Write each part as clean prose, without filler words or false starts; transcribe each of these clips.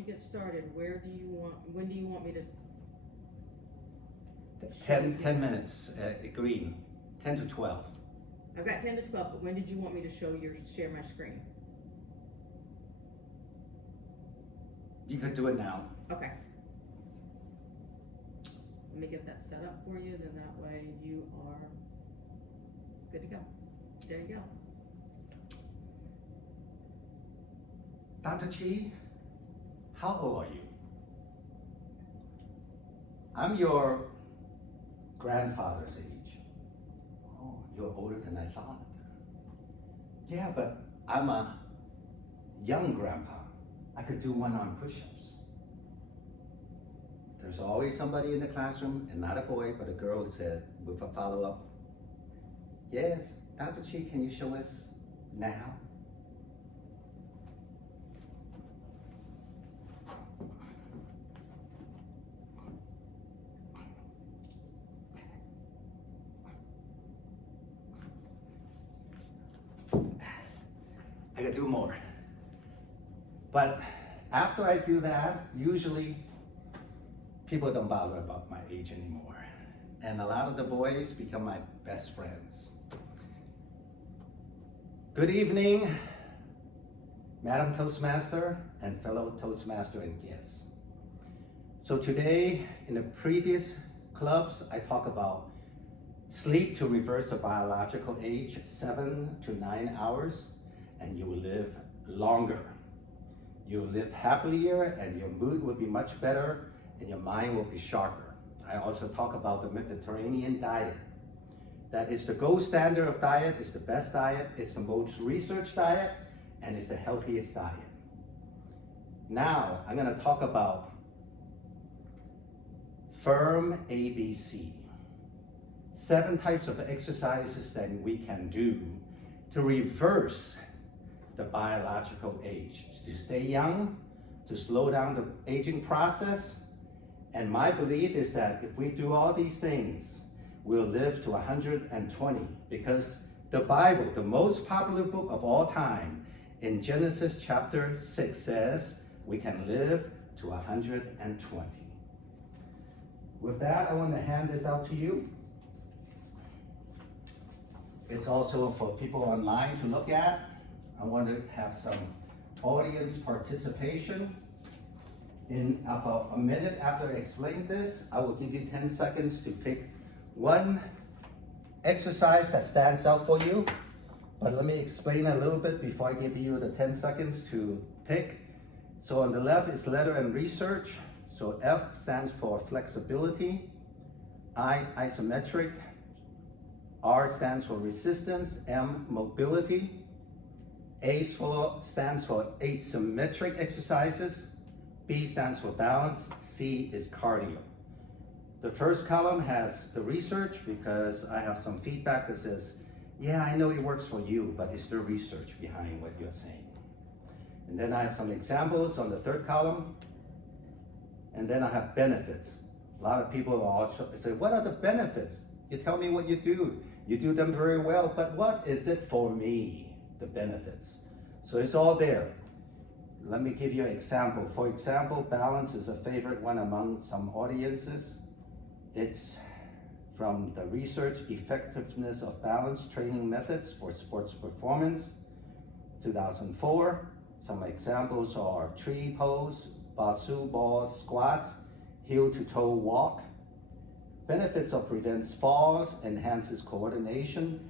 you get started, when do you want me to? 10 minutes, green, 10 to 12. I've got 10 to 12, but when did you want me to share my screen? You could do it now. Okay. Let me get that set up for you, then that way you are good to go. There you go. Dr. Chi, how old are you? I'm your grandfather's age. Oh, you're older than I thought. Yeah, but I'm a young grandpa. I could do one-arm push-ups. There's always somebody in the classroom, and not a boy, but a girl that said, with a follow-up, yes, Dr. Chi, can you show us now? I could do more. But after I do that, usually people don't bother about my age anymore. And a lot of the boys become my best friends. Good evening, Madam Toastmaster and fellow Toastmaster and guests. So today, in the previous clubs, I talk about sleep to reverse the biological age, 7 to 9 hours, and you will live longer. You'll live happier, and your mood will be much better, and your mind will be sharper. I also talk about the Mediterranean diet. That is the gold standard of diet, it's the best diet, it's the most researched diet, and it's the healthiest diet. Now, I'm gonna talk about firm ABC. 7 types of exercises that we can do to reverse the biological age, to stay young, to slow down the aging process. And my belief is that if we do all these things, we'll live to 120, because the Bible, the most popular book of all time, in Genesis chapter 6 says we can live to 120. With that, I want to hand this out to you. It's also for people online to look at. I want to have some audience participation. In about a minute after I explain this, I will give you 10 seconds to pick one exercise that stands out for you. But let me explain a little bit before I give you the 10 seconds to pick. So on the left is letter and research. So F stands for flexibility, I, isometric, R stands for resistance, M, mobility, A stands for asymmetric exercises, B stands for balance, C is cardio. The first column has the research, because I have some feedback that says, yeah, I know it works for you, but is there research behind what you're saying? And then I have some examples on the third column. And then I have benefits. A lot of people also say, what are the benefits? You tell me what you do. You do them very well, but what is it for me, the benefits? So it's all there. Let me give you an example. For example, balance is a favorite one among some audiences. It's from the research effectiveness of balance training methods for sports performance, 2004. Some examples are tree pose, Basu ball squats, heel to toe walk. Benefits of prevents falls, enhances coordination,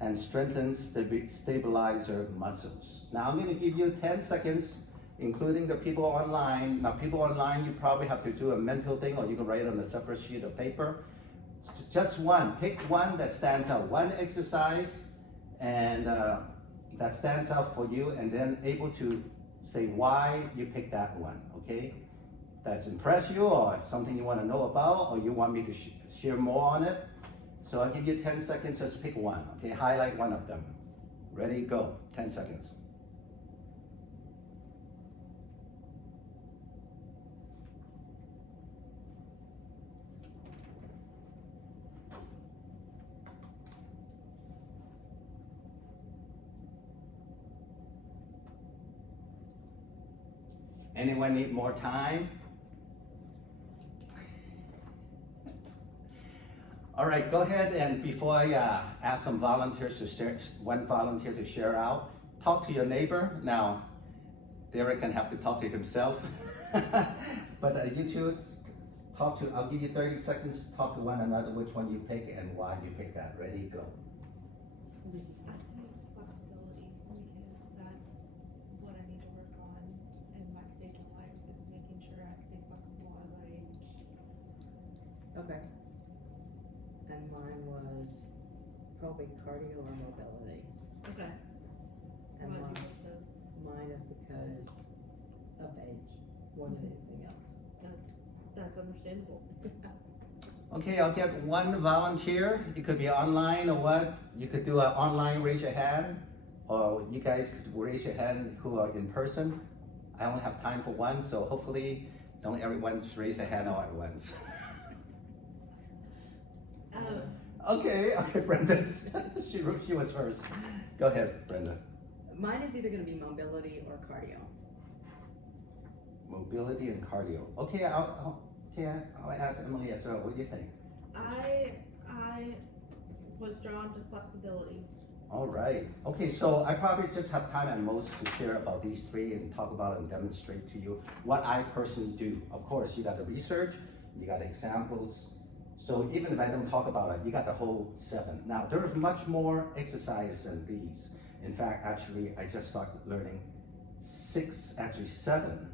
and strengthens stabilizer muscles. Now I'm going to give you 10 seconds, including the people online. Now people online, you probably have to do a mental thing, or you can write it on a separate sheet of paper. Just one, pick one that stands out, one exercise, and that stands out for you, and then able to say why you picked that one, okay? That's impressed you, or something you want to know about, or you want me to share more on it. So I'll give you 10 seconds, just pick one, okay? Highlight one of them. Ready, go, 10 seconds. Anyone need more time? All right, go ahead and before I ask some volunteers to share, one volunteer to share out, talk to your neighbor. Now, Derek can have to talk to himself. But you two, I'll give you 30 seconds to talk to one another, which one you pick and why you pick that. Ready, go. I think it's flexibility because that's what I need to work on in my stage of life is making sure I stay flexible as I age. Okay. And mine was probably cardio or mobility. Okay. And Why do you pick those? mine is because of age more than anything else. That's understandable. Okay, I'll get one volunteer. It could be online or what. You could do an online raise your hand, or you guys could raise your hand who are in person. I only have time for one, so hopefully don't everyone just raise their hand all at once. Okay, Brenda. She was first. Go ahead, Brenda. Mine is either gonna be mobility or cardio. Mobility and cardio. Okay, I'll ask Emily as well. What do you think? I was drawn to flexibility. All right. Okay, so I probably just have time at most to share about these three and talk about and demonstrate to you what I personally do. Of course, you got the research, you got the examples. So even if I don't talk about it, you got the whole 7. Now, there's much more exercise than these. In fact, actually, I just started learning 7,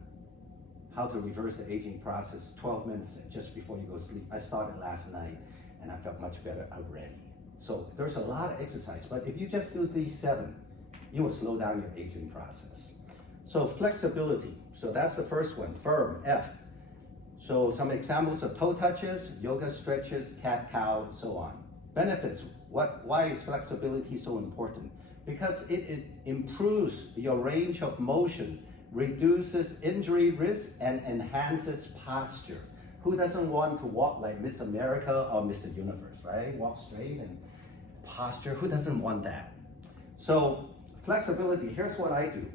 how to reverse the aging process, 12 minutes just before you go to sleep. I started last night, and I felt much better already. So there's a lot of exercise, but if you just do these 7, you will slow down your aging process. So flexibility, so that's the first one, firm, F. So some examples of toe touches, yoga stretches, cat-cow, and so on. Benefits, why is flexibility so important? Because it improves your range of motion, reduces injury risk, and enhances posture. Who doesn't want to walk like Miss America or Mr. Universe, right? Walk straight and posture, who doesn't want that? So flexibility, here's what I do.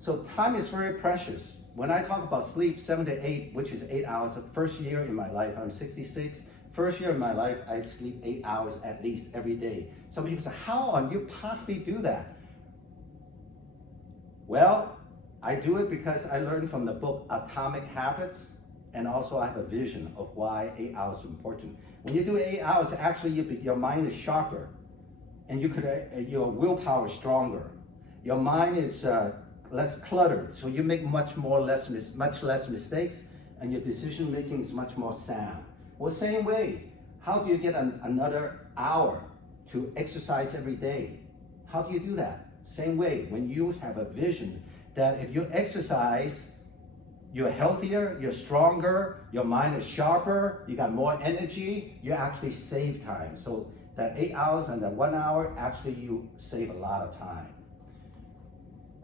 So time is very precious. When I talk about sleep, 7 to 8, which is 8 hours, the first year in my life, I'm 66. First year in my life, I sleep 8 hours at least every day. Some people say, how on you possibly do that? Well, I do it because I learned from the book Atomic Habits, and also I have a vision of why 8 hours is important. When you do 8 hours, actually your mind is sharper, and your willpower is stronger. Your mind is less cluttered, so you make much less mistakes, and your decision making is much more sound. Well, same way, how do you get another hour to exercise every day? How do you do that? Same way, when you have a vision that if you exercise, you're healthier, you're stronger, your mind is sharper, you got more energy, you actually save time. So that 8 hours and that 1 hour, actually you save a lot of time.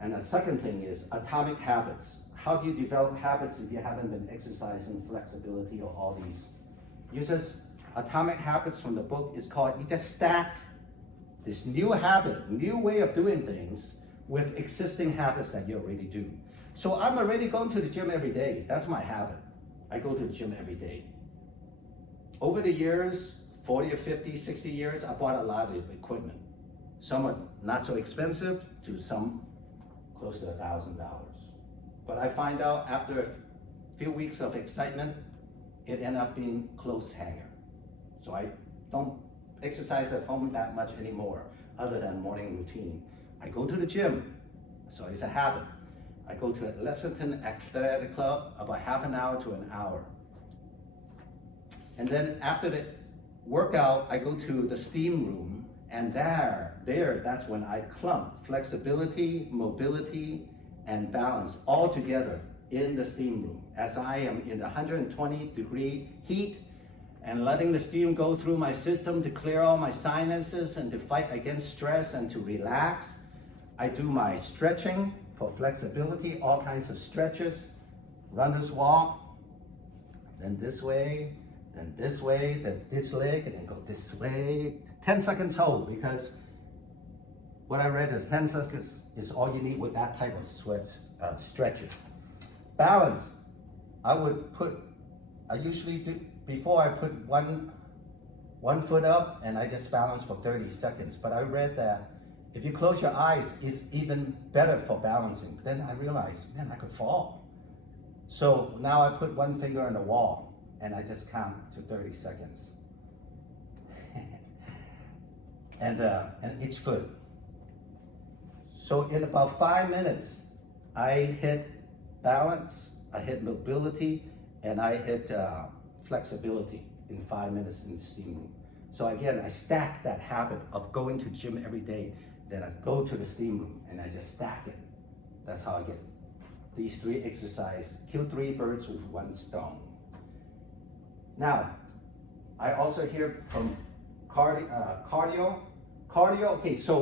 And the second thing is atomic habits. How do you develop habits if you haven't been exercising flexibility or all these? Uses atomic habits from the book is called, you just stack this new habit, new way of doing things with existing habits that you already do. So I'm already going to the gym every day. That's my habit. I go to the gym every day. Over the years, 40 or 50, 60 years, I bought a lot of equipment. Some are not so expensive to some close to $1,000. But I find out after a few weeks of excitement, it ended up being clothes hanger. So I don't exercise at home that much anymore, other than morning routine. I go to the gym, so it's a habit. I go to Lexington Athletic Club about half an hour to an hour. And then after the workout, I go to the steam room, and that's when I clump flexibility, mobility, and balance all together in the steam room. As I am in the 120-degree heat and letting the steam go through my system to clear all my sinuses and to fight against stress and to relax, I do my stretching for flexibility, all kinds of stretches, runner's walk, then this way, then this way, then this leg, and then go this way. 10 seconds hold, because what I read is 10 seconds is all you need with that type of stretches. balance, I usually do, before I put one foot up and I just balance for 30 seconds. But I read that if you close your eyes, it's even better for balancing. Then I realized, man, I could fall. So now I put one finger on the wall and I just count to 30 seconds. and each foot. So in about 5 minutes, I hit balance, I hit mobility, and I hit flexibility in 5 minutes in the steam room. So again, I stack that habit of going to gym every day. Then I go to the steam room and I just stack it. That's how I get these 3 exercises, kill 3 birds with 1 stone. Now, I also hear from cardio. Okay, so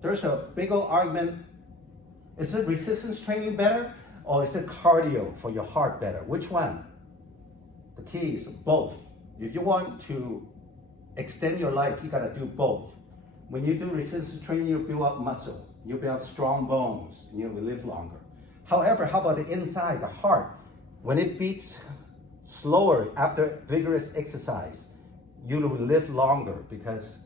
there's a big old argument. Is it resistance training better or is it cardio for your heart better? Which one? The key is both. If you want to extend your life, you gotta do both. When you do resistance training, you build up muscle, you build up strong bones, and you will live longer. However, how about the inside, the heart? When it beats slower after vigorous exercise, you will live longer because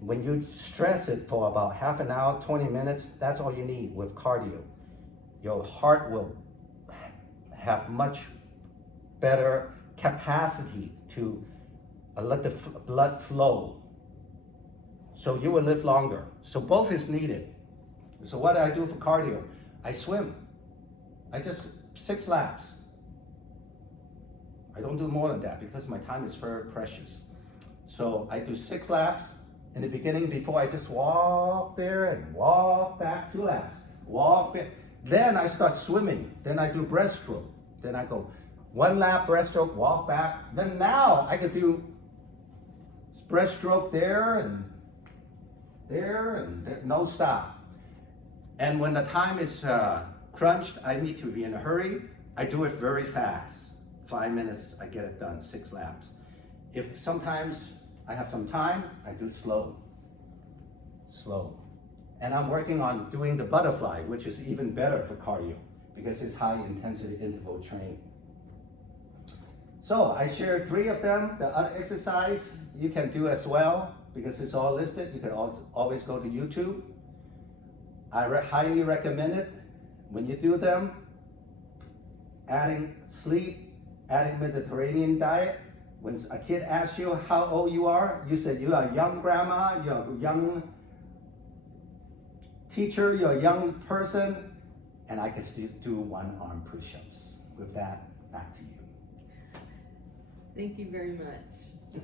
when you stress it for about half an hour, 20 minutes, that's all you need with cardio. Your heart will have much better capacity to let the blood flow. So you will live longer. So both is needed. So what do I do for cardio? I swim. I just 6 laps. I don't do more than that because my time is very precious. So I do 6 laps. In the beginning, before I just walk there and walk back, 2 laps, walk back. Then I start swimming. Then I do breaststroke. Then I go 1 lap breaststroke, walk back. Then now I can do breaststroke there and there, no stop. And when the time is crunched, I need to be in a hurry. I do it very fast. 5 minutes, I get it done, 6 laps. If sometimes I have some time, I do slow. And I'm working on doing the butterfly, which is even better for cardio because it's high intensity interval training. So I shared 3 of them. The other exercise you can do as well because it's all listed. You can always go to YouTube. I highly recommend it. When you do them, adding sleep, adding Mediterranean diet. When a kid asks you how old you are, you said you are a young grandma, you're a young teacher, you're a young person, and I can still do 1-arm push-ups. With that, back to you. Thank you very much.